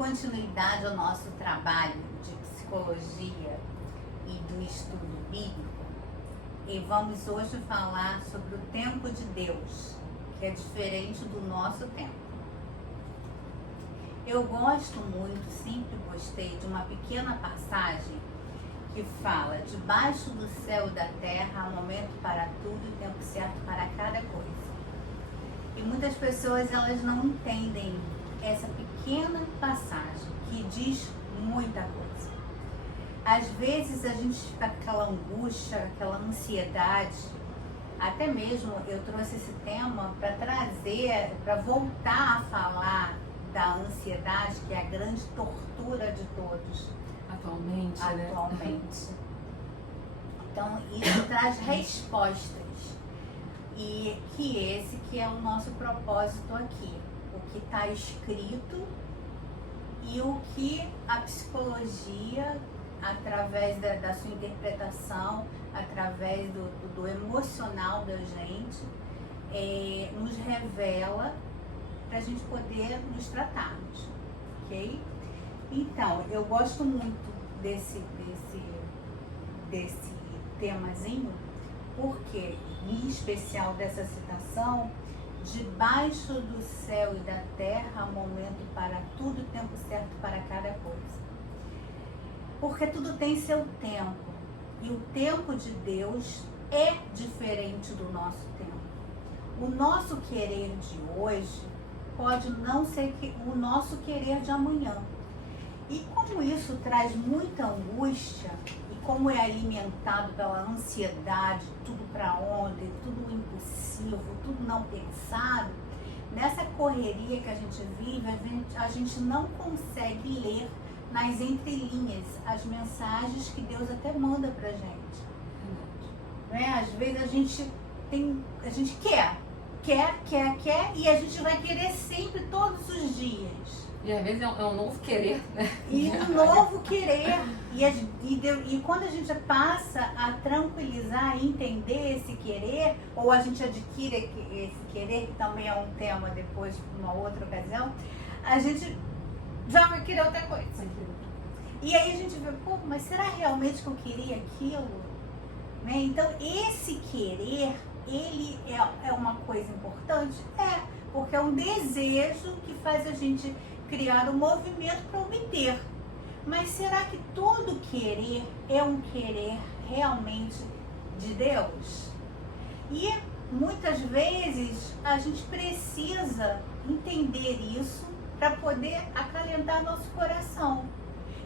continuidade ao nosso trabalho de psicologia e do estudo bíblico, e vamos hoje falar sobre o tempo de Deus, que é diferente do nosso tempo. Eu gosto muito, sempre gostei de uma pequena passagem que fala: debaixo do céu e da terra há momento para tudo e tempo certo para cada coisa. E muitas pessoas, elas não entendem essa pequena passagem que diz muita coisa. Às vezes a gente fica com aquela angústia, aquela ansiedade. Até mesmo eu trouxe esse tema para trazer, para voltar a falar da ansiedade, que é a grande tortura de todos. Atualmente. Então isso traz respostas. E que esse que é o nosso propósito aqui. O que está escrito e o que a psicologia, através da sua interpretação, através do emocional da gente, nos revela para a gente poder nos tratarmos, ok? Então, eu gosto muito desse temazinho, porque, em especial dessa citação, debaixo do céu e da terra há momento para tudo, tempo certo para cada coisa. Porque tudo tem seu tempo, e o tempo de Deus é diferente do nosso tempo. O nosso querer de hoje pode não ser o nosso querer de amanhã. E como isso traz muita angústia, e como é alimentado pela ansiedade, tudo para ontem, tudo impossível, tudo não pensado, nessa correria que a gente vive, a gente não consegue ler nas entrelinhas as mensagens que Deus até manda pra gente. Né? Às vezes a gente quer, e a gente vai querer sempre, todos os dias. E às vezes é um novo querer, né? E um novo querer. E quando a gente passa a tranquilizar e entender esse querer, ou a gente adquire esse querer, que também é um tema depois, numa outra ocasião, a gente já vai querer outra coisa. E aí a gente vê, pô, mas será realmente que eu queria aquilo? Né? Então, esse querer, ele é uma coisa importante? É, porque é um desejo que faz a gente criar um movimento para obter. Mas será que todo querer é um querer realmente de Deus? E muitas vezes a gente precisa entender isso para poder acalentar nosso coração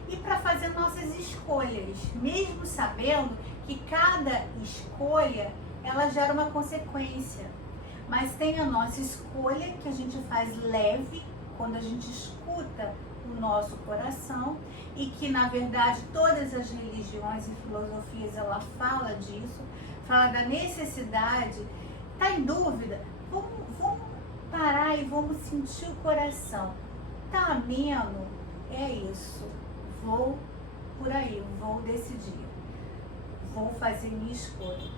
e para fazer nossas escolhas, mesmo sabendo que cada escolha ela gera uma consequência. Mas tem a nossa escolha que a gente faz leve quando a gente escuta o nosso coração, e que na verdade todas as religiões e filosofias ela fala disso, fala da necessidade. Tá em dúvida? Vamos parar e vamos sentir o coração. Tá ameno? É isso. Vou por aí, vou decidir. Vou fazer minha escolha.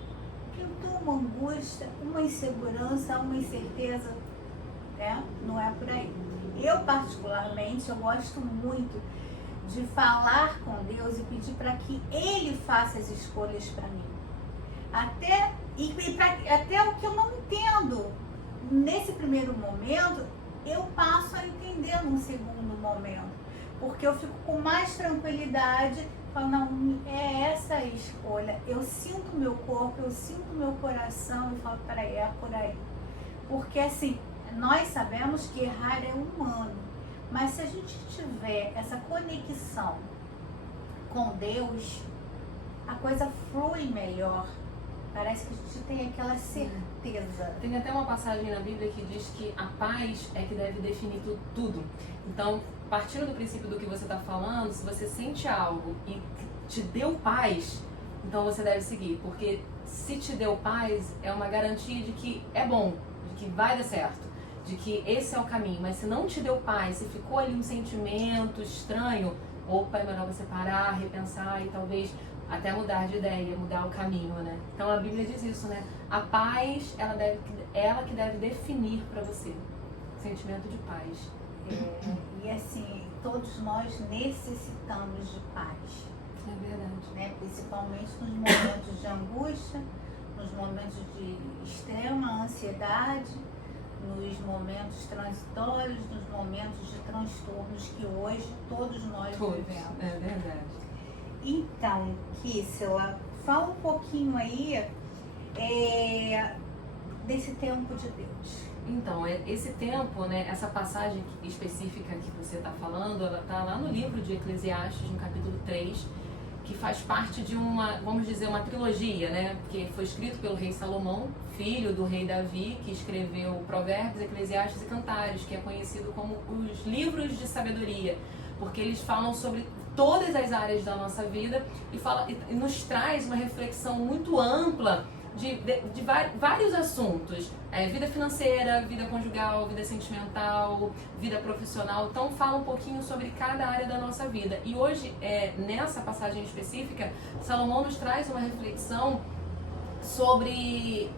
Pintou uma angústia, uma insegurança, uma incerteza, né? Não é por aí. Eu particularmente, eu gosto muito de falar com Deus e pedir para que Ele faça as escolhas para mim. Até o que eu não entendo nesse primeiro momento, eu passo a entender num segundo momento. Porque eu fico com mais tranquilidade, falo, não, é essa a escolha. Eu sinto meu corpo, eu sinto meu coração e falo, peraí, é por aí. Porque assim, nós sabemos que errar é humano, mas se a gente tiver essa conexão com Deus, a coisa flui melhor. Parece que a gente tem aquela certeza. Tem até uma passagem na Bíblia que diz que a paz é que deve definir tudo. Então, partindo do princípio do que você está falando, se você sente algo e te deu paz, então você deve seguir. Porque se te deu paz, é uma garantia de que é bom, de que vai dar certo, de que esse é o caminho. Mas se não te deu paz, se ficou ali um sentimento estranho, opa, é melhor você parar, repensar e talvez até mudar de ideia, mudar o caminho, né? Então a Bíblia diz isso, né? A paz, ela que deve definir para você. Sentimento de paz. E assim, todos nós necessitamos de paz, É verdade. né? Principalmente nos momentos de angústia, nos momentos de extrema ansiedade, nos momentos transitórios, nos momentos de transtornos que hoje todos nós vivemos. É verdade. Então, Kissela, fala um pouquinho aí desse tempo de Deus. Então, esse tempo, né, essa passagem específica que você está falando, ela está lá no livro de Eclesiastes, no capítulo 3, que faz parte de uma, vamos dizer, uma trilogia, né? Porque foi escrito pelo rei Salomão, filho do rei Davi, que escreveu Provérbios, Eclesiastes e Cantares, que é conhecido como os livros de sabedoria, porque eles falam sobre todas as áreas da nossa vida e nos traz uma reflexão muito ampla de vários assuntos, vida financeira, vida conjugal, vida sentimental, vida profissional. Então fala um pouquinho sobre cada área da nossa vida. E hoje, nessa passagem específica, Salomão nos traz uma reflexão sobre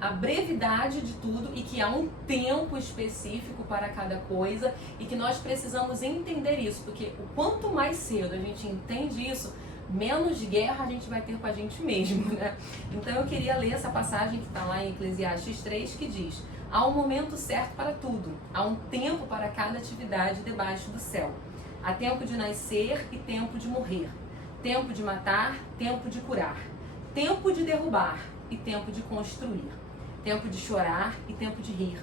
a brevidade de tudo e que há um tempo específico para cada coisa e que nós precisamos entender isso, porque o quanto mais cedo a gente entende isso, menos guerra a gente vai ter com a gente mesmo, né? Então eu queria ler essa passagem que está lá em Eclesiastes 3, que diz: há um momento certo para tudo, há um tempo para cada atividade debaixo do céu. Há tempo de nascer e tempo de morrer, tempo de matar, tempo de curar, tempo de derrubar e tempo de construir, tempo de chorar e tempo de rir,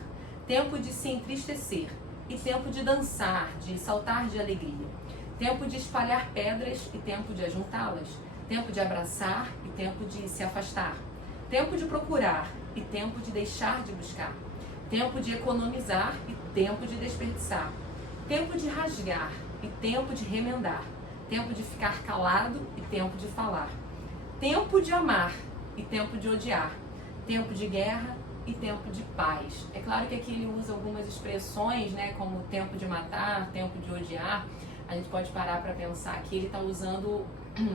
tempo de se entristecer e tempo de dançar, de saltar de alegria, tempo de espalhar pedras e tempo de ajuntá-las, tempo de abraçar e tempo de se afastar, tempo de procurar e tempo de deixar de buscar, tempo de economizar e tempo de desperdiçar, tempo de rasgar e tempo de remendar, tempo de ficar calado e tempo de falar, tempo de amar e tempo de odiar, tempo de guerra e tempo de paz. É claro que aqui ele usa algumas expressões, né, como tempo de matar, tempo de odiar. A gente pode parar para pensar que ele está usando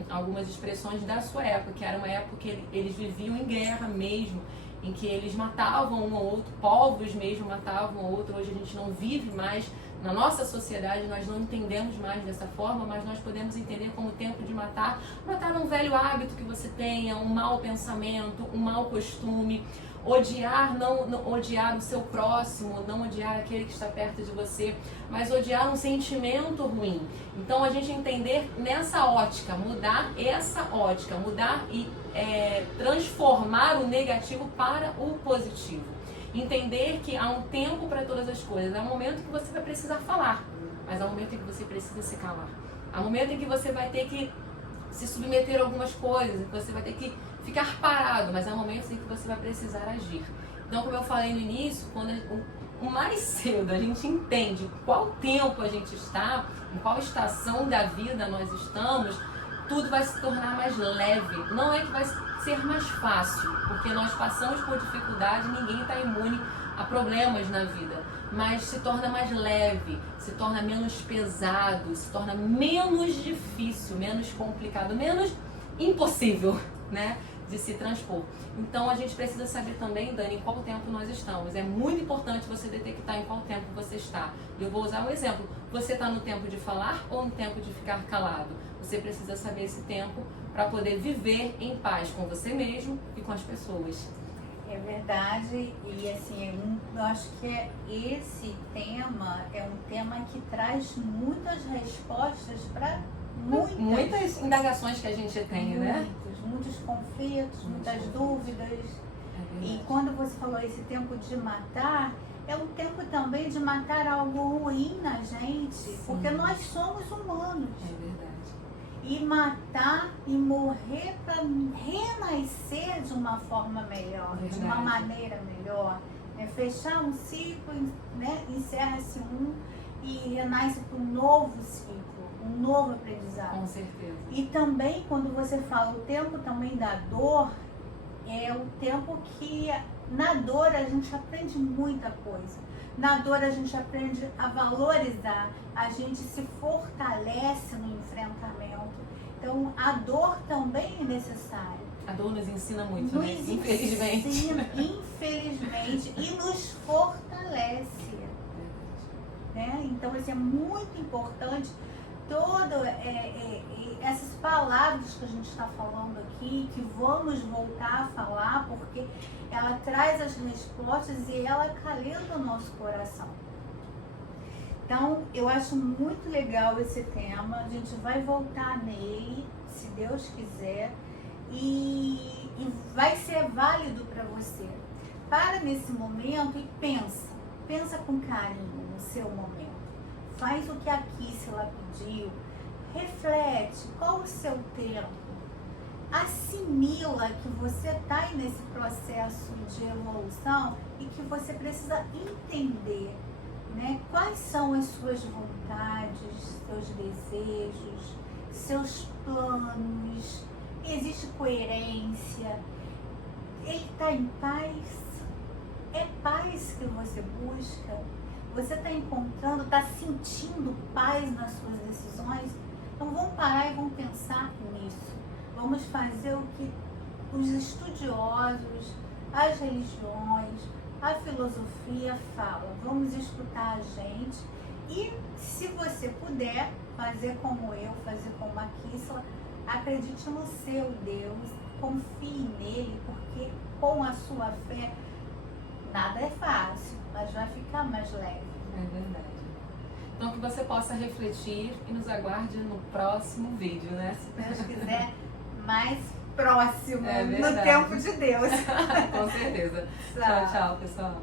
algumas expressões da sua época, que era uma época que eles viviam em guerra mesmo, em que eles matavam um ao outro, povos mesmo matavam um ao outro. Hoje a gente não vive mais, na nossa sociedade nós não entendemos mais dessa forma, mas nós podemos entender como tempo de matar um velho hábito que você tenha, um mau pensamento, um mau costume. Odiar, não odiar o seu próximo, não odiar aquele que está perto de você, mas odiar um sentimento ruim. Então a gente entender nessa ótica, mudar essa ótica, mudar e transformar o negativo para o positivo. Entender que há um tempo para todas as coisas. Há um momento que você vai precisar falar, mas há um momento em que você precisa se calar. Há um momento em que você vai ter que se submeter a algumas coisas, em que você vai ter que ficar parado, mas há momentos em que você vai precisar agir. Então, como eu falei no início, quando o mais cedo a gente entende qual tempo a gente está, em qual estação da vida nós estamos, tudo vai se tornar mais leve. Não é que vai ser mais fácil, porque nós passamos por dificuldade, ninguém está imune a problemas na vida, mas se torna mais leve, se torna menos pesado, se torna menos difícil, menos complicado, menos impossível, né, de se transpor. Então a gente precisa saber também, Dani, em qual tempo nós estamos. É muito importante você detectar em qual tempo você está. Eu vou usar um exemplo. Você está no tempo de falar ou no tempo de ficar calado? Você precisa saber esse tempo para poder viver em paz com você mesmo e com as pessoas. É verdade, e assim, eu acho que esse tema é um tema que traz muitas respostas para muitas indagações que a gente tem, né? Muitos conflitos, muitas dúvidas. E quando você falou esse tempo de matar, é um tempo também de matar algo ruim na gente, sim, porque nós somos humanos. É verdade. E matar e morrer para renascer de uma forma melhor, de uma maneira melhor. Fechar um ciclo, né? Encerra-se um e renasce para um novo ciclo, um novo aprendizado. Com certeza. E também quando você fala o tempo também da dor, é o tempo que na dor a gente aprende muita coisa. Na dor a gente aprende a valorizar, a gente se fortalece no enfrentamento. Então a dor também é necessária. A dor nos ensina muito, né? Infelizmente. Infelizmente, e nos fortalece. né? Então, isso é muito importante. Todas essas palavras que a gente está falando aqui, que vamos voltar a falar, porque ela traz as respostas e ela acalenta o nosso coração. Então, eu acho muito legal esse tema, a gente vai voltar nele, se Deus quiser, e vai ser válido para você. Para nesse momento e pensa com carinho no seu momento. Faz o que a Kissela pediu, reflete qual o seu tempo, assimila que você está aí nesse processo de evolução e que você precisa entender, né, quais são as suas vontades, seus desejos, seus planos, existe coerência, ele está em paz, é paz que você busca. Você está encontrando, está sentindo paz nas suas decisões? Então vamos parar e vamos pensar nisso. Vamos fazer o que os estudiosos, as religiões, a filosofia falam. Vamos escutar a gente e, se você puder, fazer como eu, fazer como a Kissela, acredite no seu Deus, confie nele, porque com a sua fé nada é fácil, mas vai ficar mais leve. É verdade. Então que você possa refletir e nos aguarde no próximo vídeo, né? Se Deus quiser, mais próximo, É no tempo de Deus. Com certeza. Tchau, tchau, pessoal.